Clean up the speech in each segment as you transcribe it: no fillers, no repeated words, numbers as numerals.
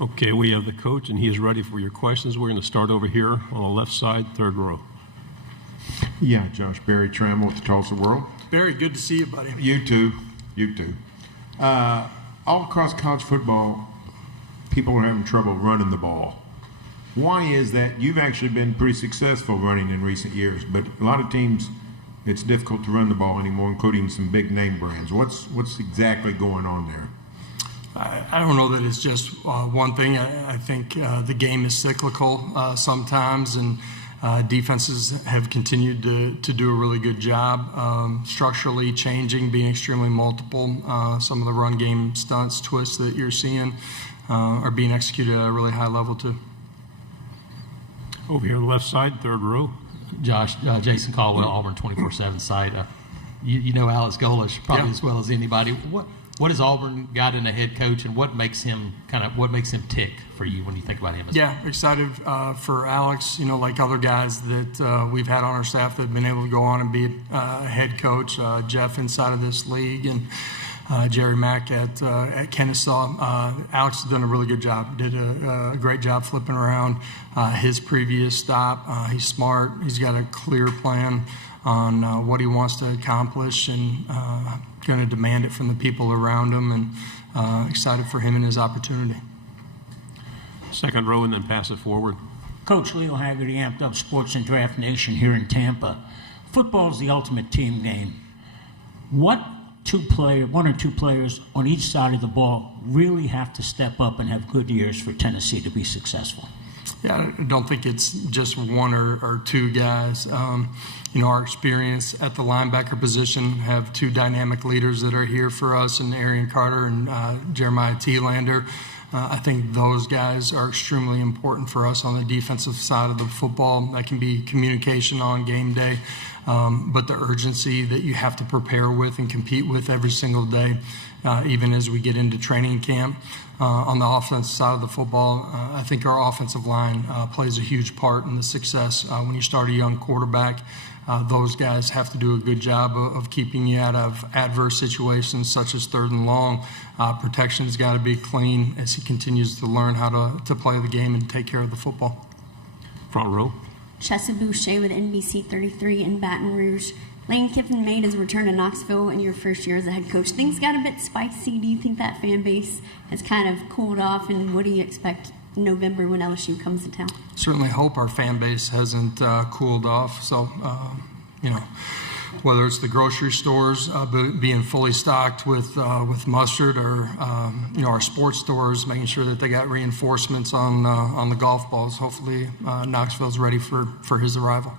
Okay, we have the coach, and he is ready for your questions. We're going to start over here on the left side, third row. Yeah, Josh, Barry Trammell with the Tulsa World. Barry, good to see you, buddy. You too. You too. All across college football, people are having trouble running the ball. Why is that? You've actually been pretty successful running in recent years, but a lot of teams, it's difficult to run the ball anymore, including some big name brands. What's exactly going on there? I don't know that it's just one thing. I think the game is cyclical sometimes, and defenses have continued to do a really good job structurally changing, being extremely multiple. Some of the run game stunts, twists that you're seeing are being executed at a really high level too. Over here on the left side, third row. Josh, Jason Caldwell, Auburn 24/7 site. You know Alex Golish probably as well as anybody. What has Auburn got in a head coach, and what makes him tick for you when you think about him? Excited for Alex. You know, like other guys that we've had on our staff that have been able to go on and be a head coach. Jeff inside of this league, and Jerry Mack at Kennesaw. Alex has done a really good job. Did a great job flipping around his previous stop. He's smart. He's got a clear plan on what he wants to accomplish, and going to demand it from the people around him, and excited for him and his opportunity. Second row, and then pass it forward. Coach Leo Haggerty, Amped Up Sports and Draft Nation here in Tampa. Football is the ultimate team game. What one or two players on each side of the ball really have to step up and have good years for Tennessee to be successful? Yeah, I don't think it's just one or two guys. Our experience at the linebacker position have two dynamic leaders that are here for us, and Arian Carter and Jeremiah Thielander. I think those guys are extremely important for us on the defensive side of the football. That can be communication on game day, but the urgency that you have to prepare with and compete with every single day, even as we get into training camp. On the offensive side of the football, I think our offensive line plays a huge part in the success. When you start a young quarterback, those guys have to do a good job of keeping you out of adverse situations such as third and long. Protection's got to be clean as he continues to learn how to play the game and take care of the football. Front row. Chessa Boucher with NBC 33 in Baton Rouge. Lane Kiffin made his return to Knoxville in your first year as a head coach. Things got a bit spicy. Do you think that fan base has kind of cooled off, and what do you expect in November when LSU comes to town? Certainly hope our fan base hasn't cooled off. So, whether it's the grocery stores being fully stocked with mustard, or our sports stores making sure that they got reinforcements on the golf balls. Hopefully, Knoxville's ready for his arrival.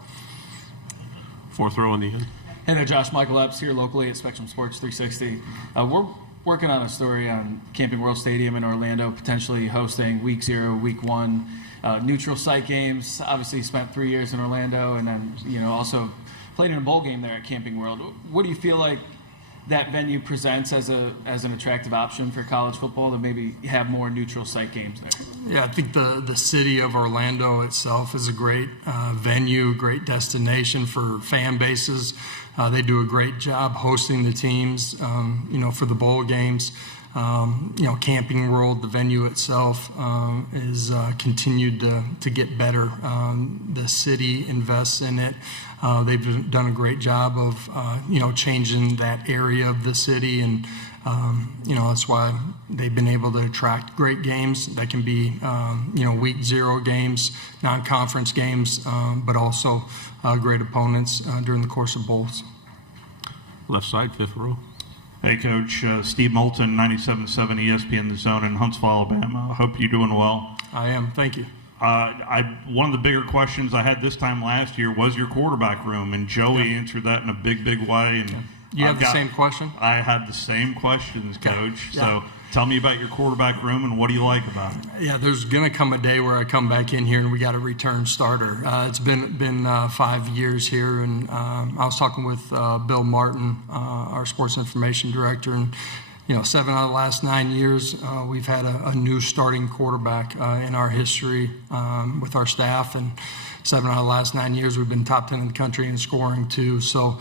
Fourth row on the end. Hey there, Josh. Michael Epps here locally at Spectrum Sports 360. We're working on a story on Camping World Stadium in Orlando, potentially hosting Week 0, Week 1 neutral site games. Obviously, spent 3 years in Orlando, and then also played in a bowl game there at Camping World. What do you feel like that venue presents as an attractive option for college football to maybe have more neutral site games there? Yeah, I think the city of Orlando itself is a great venue, great destination for fan bases. They do a great job hosting the teams, for the bowl games. Camping World, the venue itself, is continued to get better. The city invests in it. They've done a great job of, changing that area of the city, and that's why they've been able to attract great games. That can be, Week 0 games, non-conference games, but also great opponents during the course of bowls. Left side, fifth row. Hey, Coach. Steve Moulton, 97.7 ESPN The Zone in Huntsville, Alabama. I hope you're doing well. I am. Thank you. One of the bigger questions I had this time last year was your quarterback room, and Joey answered that in a big, big way. And you have the same question? I had the same questions, Coach. Yeah. So tell me about your quarterback room and what do you like about it? Yeah, there's going to come a day where I come back in here and we got a return starter. It's been 5 years here, and I was talking with Bill Martin, our sports information director, and 7 out of the last 9 years, we've had a new starting quarterback in our history with our staff, and 7 out of the last 9 years, we've been top 10 in the country in scoring too. So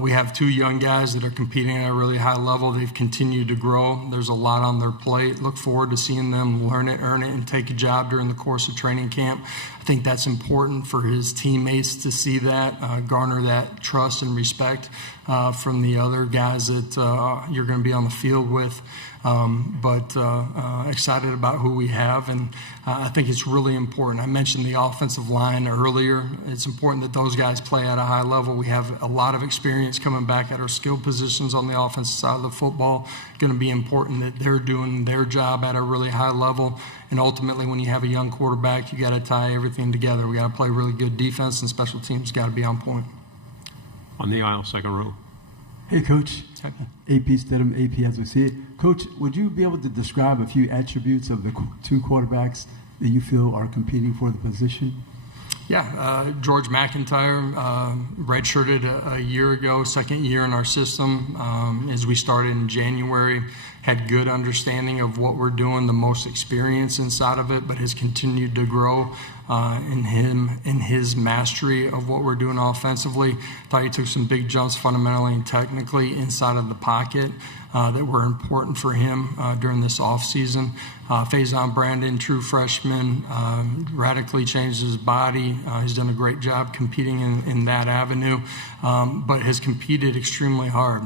we have 2 young guys that are competing at a really high level. They've continued to grow. There's a lot on their plate. Look forward to seeing them learn it, earn it, and take a job during the course of training camp. I think that's important for his teammates to see that, garner that trust and respect from the other guys that you're going to be on the field with. But excited about who we have, and I think it's really important. I mentioned the offensive line earlier. It's important that those guys play at a high level. We have a lot of experience coming back at our skill positions on the offensive side of the football. Going to be important that they're doing their job at a really high level. And ultimately, when you have a young quarterback, you got to tie everything together. We got to play really good defense, and special teams got to be on point. On the aisle, second row. Hey, Coach. AP Stidham, AP as we see it. Coach, would you be able to describe a few attributes of the 2 quarterbacks that you feel are competing for the position? Yeah, George McIntyre redshirted a year ago, second year in our system. As we started in January, had good understanding of what we're doing, the most experience inside of it, but has continued to grow in his mastery of what we're doing offensively. Thought he took some big jumps fundamentally and technically inside of the pocket that were important for him during this offseason. Faison Brandon, true freshman, radically changed his body. He's done a great job competing in that avenue, but has competed extremely hard.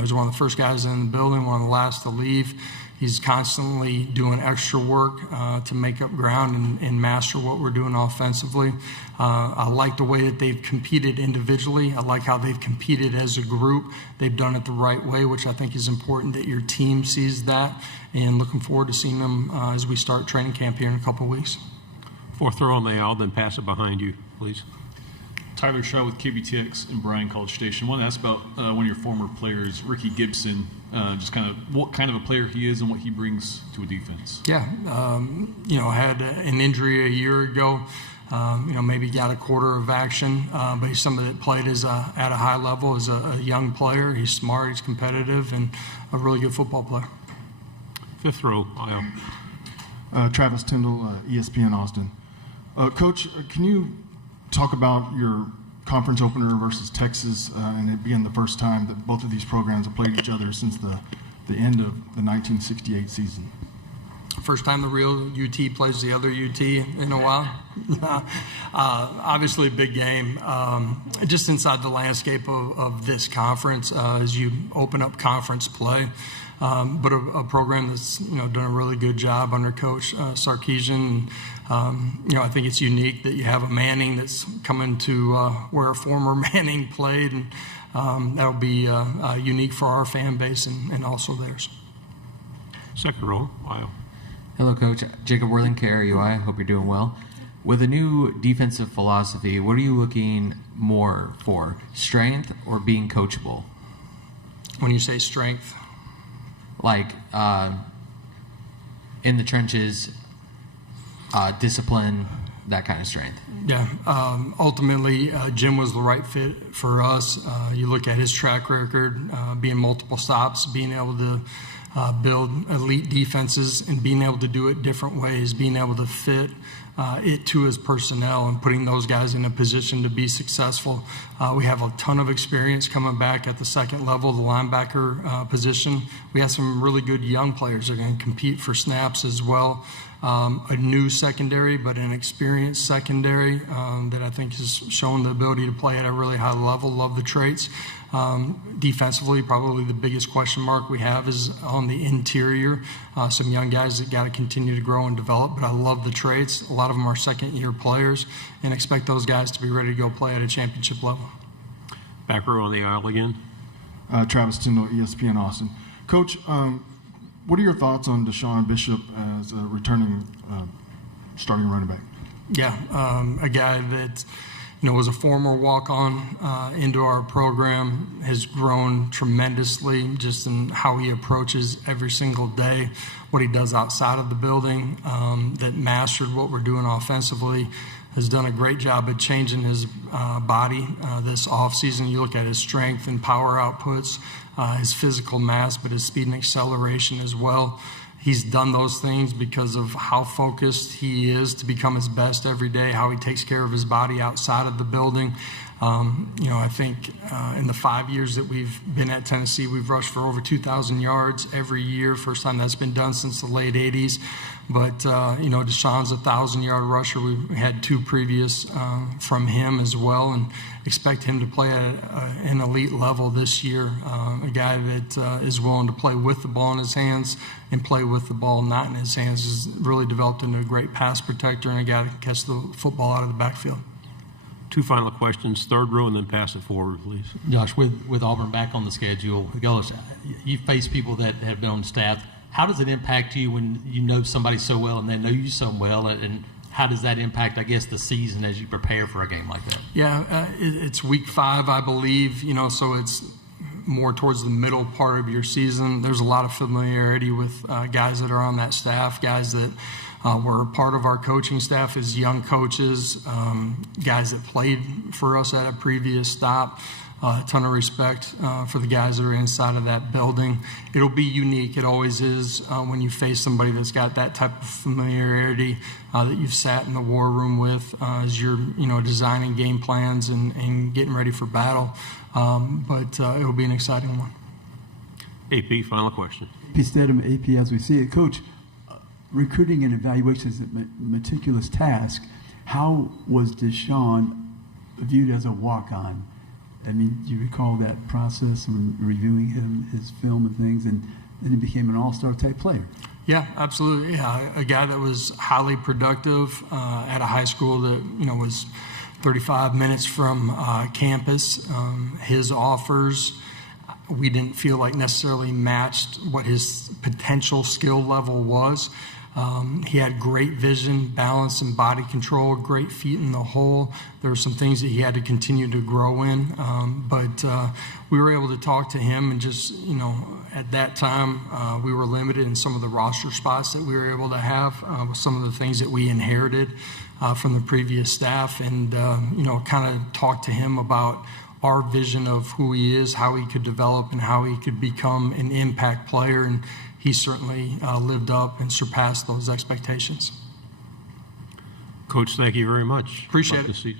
He's one of the first guys in the building, one of the last to leave. He's constantly doing extra work to make up ground and master what we're doing offensively. I like the way that they've competed individually. I like how they've competed as a group. They've done it the right way, which I think is important that your team sees that. And looking forward to seeing them as we start training camp here in a couple of weeks. Fourth row on the aisle, then pass it behind you, please. Tyler Shaw with KBTX in Bryan College Station. I want to ask about one of your former players, Ricky Gibson, just kind of what kind of a player he is and what he brings to a defense. Yeah, had an injury a year ago. Maybe got a quarter of action, but he's somebody that played at a high level as a young player. He's smart, he's competitive, and a really good football player. Fifth row aisle. Travis Tyndall, ESPN Austin. Coach, can you talk about your conference opener versus Texas, and it being the first time that both of these programs have played each other since the end of the 1968 season? First time the real UT plays the other UT in a while. Obviously a big game. Just inside the landscape of this conference as you open up conference play. But a program that's done a really good job under Coach Sarkisian. I think it's unique that you have a Manning that's coming to where a former Manning played, and that'll be unique for our fan base and also theirs. Second row aisle. Hello, Coach. Jacob Worthing, KRUI. Hope you're doing well. With a new defensive philosophy, what are you looking more for, strength or being coachable? When you say strength? Like in the trenches, discipline, that kind of strength. Yeah. Ultimately, Jim was the right fit for us. You look at his track record, being multiple stops, being able to build elite defenses and being able to do it different ways, being able to fit it to his personnel and putting those guys in a position to be successful. We have a ton of experience coming back at the second level, the linebacker position. We have some really good young players that are going to compete for snaps as well. A new secondary, but an experienced secondary that I think has shown the ability to play at a really high level. Love the traits. Defensively, probably the biggest question mark we have is on the interior. Some young guys that got to continue to grow and develop, but I love the traits. A lot of them are second-year players, and expect those guys to be ready to go play at a championship level. Back row on the aisle again. Travis Tyndall, ESPN Austin. Coach, what are your thoughts on Deshaun Bishop as a returning starting running back? Yeah, a guy that was a former walk-on into our program, has grown tremendously just in how he approaches every single day, what he does outside of the building, that mastered what we're doing offensively, has done a great job at changing his body this offseason. You look at his strength and power outputs, his physical mass, but his speed and acceleration as well. he's done those things because of how focused he is to become his best every day, how he takes care of his body outside of the building. I think in the 5 years that we've been at Tennessee, we've rushed for over 2,000 yards every year. First time that's been done since the late 80s. But, Deshaun's a 1,000-yard rusher. We had 2 previous from him as well, and expect him to play at an elite level this year. A guy that is willing to play with the ball in his hands and play with the ball not in his hands has really developed into a great pass protector and a guy that can catch the football out of the backfield. 2 final questions, third row, and then pass it forward, please. Josh, with Auburn back on the schedule, you face people that have been on staff. How does it impact you when you know somebody so well and they know you so well, and how does that impact, I guess, the season as you prepare for a game like that? Yeah, it's week 5, I believe, so it's more towards the middle part of your season. There's a lot of familiarity with guys that are on that staff, guys that were part of our coaching staff as young coaches, guys that played for us at a previous stop. A ton of respect for the guys that are inside of that building. It'll be unique. It always is when you face somebody that's got that type of familiarity that you've sat in the war room with as you're designing game plans and getting ready for battle. But it'll be an exciting one. AP, final question. AP Stedham, AP as we see it. Coach, recruiting and evaluation is a meticulous task. How was Deshaun viewed as a walk-on? I mean, do you recall that process when reviewing his film and things, and then he became an all-star type player? Yeah, absolutely. Yeah, a guy that was highly productive at a high school that was 35 minutes from campus. His offers, we didn't feel like necessarily matched what his potential skill level was. He had great vision, balance, and body control, great feet in the hole. There were some things that he had to continue to grow in, but we were able to talk to him and just, at that time, we were limited in some of the roster spots that we were able to have, with some of the things that we inherited from the previous staff, and, kind of talk to him about our vision of who he is, how he could develop, and how he could become an impact player. And he certainly lived up and surpassed those expectations. Coach, thank you very much. Appreciate Love it. to see you.